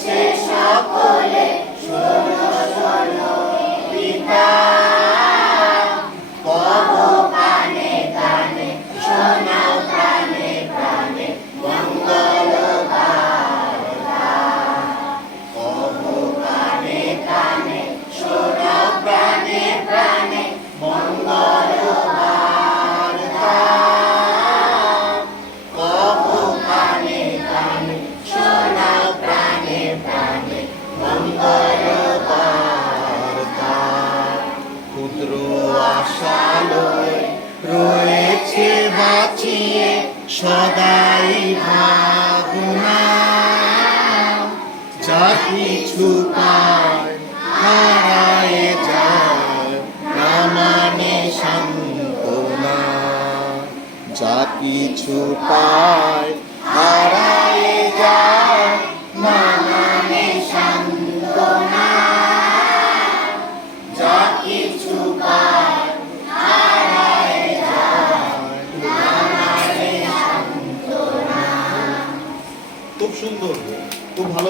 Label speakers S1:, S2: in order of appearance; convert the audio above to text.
S1: change. আলোয় রয়েছে বাঁচিয়ে সদাই ভাবনা। হারায় যায় না যা কিছু পায় হারায় খুব সুন্দর খুব ভালো